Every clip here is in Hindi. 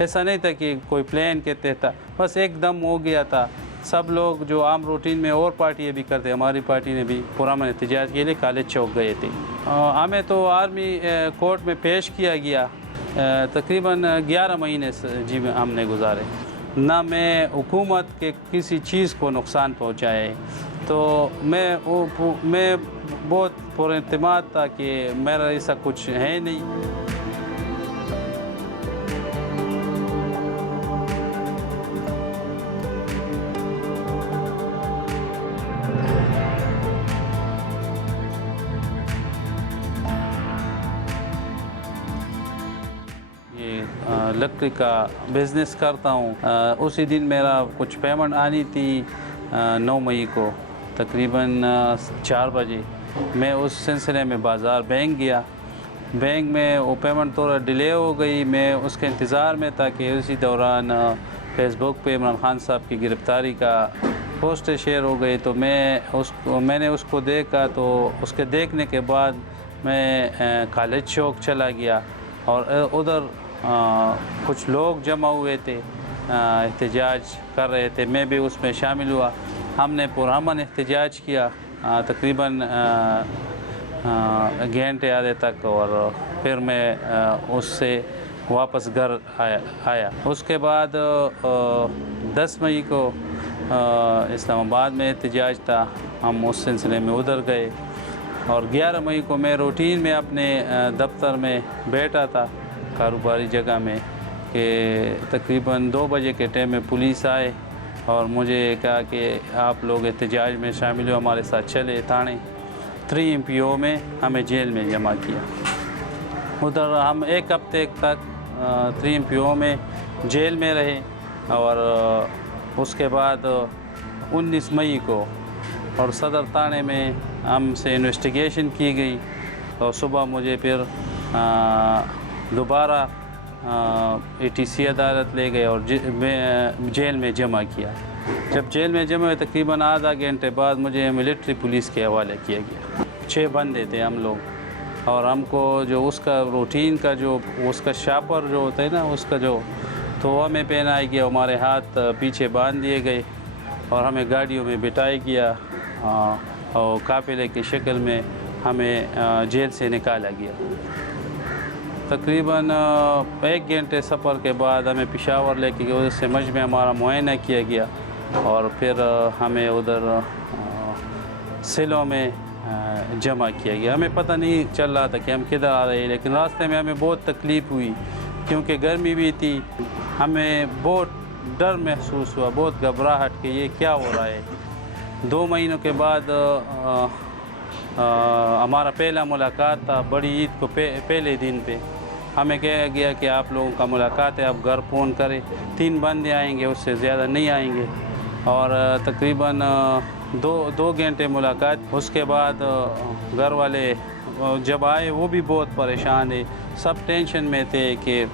ऐसा नहीं था कि कोई प्लान के तहत था, बस एकदम हो गया था। सब लोग जो आम रूटीन में और पार्टियाँ भी करते, हमारी पार्टी ने भी पुरअमन एहतजाज के लिए कॉलेज चौक गए थे। हमें तो आर्मी कोर्ट में पेश किया गया। तकरीबन 11 महीने जी हमने गुजारे। ना मैं हुकूमत के किसी चीज़ को नुकसान पहुँचाए, तो मैं बहुत पुरएतमाद था कि मेरा ऐसा कुछ है नहीं। लकड़ी का बिज़नेस करता हूँ। उसी दिन मेरा कुछ पेमेंट आनी थी 9 मई को तकरीबन 4 बजे। मैं उस सिलसिले में बाज़ार बैंक गया। बैंक में वो पेमेंट थोड़ा डिले हो गई। मैं उसके इंतज़ार में था कि उसी दौरान फेसबुक पे इमरान खान साहब की गिरफ़्तारी का पोस्ट शेयर हो गई। तो मैंने उसको देखा। तो उसके देखने के बाद मैं कॉलेज चौक चला गया और उधर कुछ लोग जमा हुए थे, एहतजाज कर रहे थे। मैं भी उसमें शामिल हुआ। हमने पुरअमन एहतजाज किया तकरीबन घंटे आधे तक, और फिर मैं उससे वापस घर आया। उसके बाद 10 मई को इस्लामाबाद में एहतजाज था, हम उस सिलसिले में उधर गए। और 11 मई को मैं रूटीन में अपने दफ्तर में बैठा था, कारोबारी जगह में, कि तकरीबन 2 बजे के टाइम में पुलिस आए और मुझे कहा कि आप लोग एहतजाज में शामिल हो, हमारे साथ चले थाने। 3 MPO में हमें जेल में जमा किया। उधर हम 1 हफ्ते तक 3 MPO में जेल में रहे। और उसके बाद 19 मई को और सदर थाने में हमसे इन्वेस्टिगेशन की गई और सुबह मुझे फिर दोबारा ATC अदालत ले गए और जेल में जमा किया। जब जेल में जमा हुए तकरीबन आधा घंटे बाद मुझे मिलिट्री पुलिस के हवाले किया गया। 6 बंदे थे हम लोग, और हमको जो उसका रूटीन का जो उसका शापर जो होता है ना, उसका जो, तो वो हमें पहनाया गया। हमारे हाथ पीछे बांध दिए गए और हमें गाड़ियों में बिठाया गया और काफ़िले की शक्ल में हमें जेल से निकाला गया। तकरीबन 1 घंटे सफ़र के बाद हमें पेशावर लेके गए। उधर से मज में हमारा मुआयना किया गया और फिर हमें उधर सिलों में जमा किया गया। हमें पता नहीं चल रहा था कि हम किधर आ रहे हैं, लेकिन रास्ते में हमें बहुत तकलीफ़ हुई क्योंकि गर्मी भी थी। हमें बहुत डर महसूस हुआ, बहुत घबराहट कि ये क्या हो रहा है। 2 महीनों के बाद हमारा पहला मुलाकात था बड़ी ईद को। पहले दिन पे हमें कहा गया कि आप लोगों का मुलाकात है, आप घर फ़ोन करें। 3 बंदे आएंगे, उससे ज़्यादा नहीं आएंगे। और तकरीबन 2 घंटे मुलाकात। उसके बाद घर वाले जब आए वो भी बहुत परेशान है, सब टेंशन में थे कि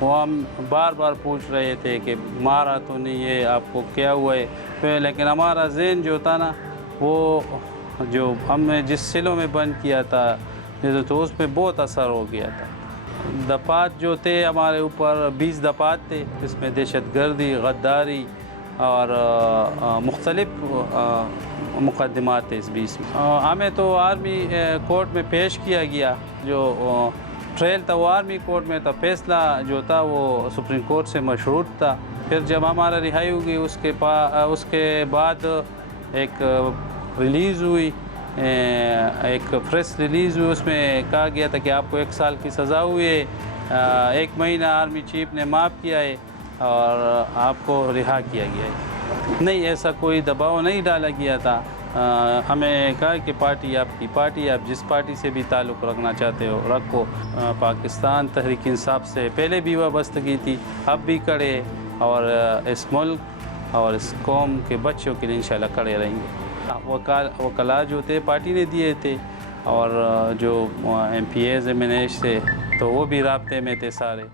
वो हम बार बार पूछ रहे थे कि मारा तो नहीं है, आपको क्या हुआ है। लेकिन हमारा ज़हन जो था ना, वो जो हमने जिस सिलों में बंद किया था तो उस पर बहुत असर हो गया था। दफ़ात जो थे हमारे ऊपर 20 दफ़ात थे, इसमें दहशतगर्दी, गद्दारी और मुख्तलिफ़ मुक़दमात थे इस बीच में। हमें तो आर्मी कोर्ट में पेश किया गया। जो ट्रायल था वो आर्मी कोर्ट में था, फ़ैसला जो था वो सुप्रीम कोर्ट से मशरूत था। फिर जब हमारा रिहाई हुई उसके बाद एक रिलीज़ हुई, एक प्रेस रिलीज़ हुई। उसमें कहा गया था कि आपको 1 साल की सज़ा हुई है, 1 महीना आर्मी चीफ ने माफ़ किया है और आपको रिहा किया गया है। नहीं, ऐसा कोई दबाव नहीं डाला गया था। हमें कहा कि पार्टी आपकी पार्टी, आप जिस पार्टी से भी ताल्लुक़ रखना चाहते हो रखो। पाकिस्तान तहरीक इंसाफ से पहले भी वाबस्तगी थी, अब भी खड़े, और इस मुल्क और इस कौम के बच्चों के लिए इंशाल्लाह खड़े रहेंगे। वकला जो थे पार्टी ने दिए थे, और जो MPAs MNAs थे तो वो भी राब्ते में थे सारे।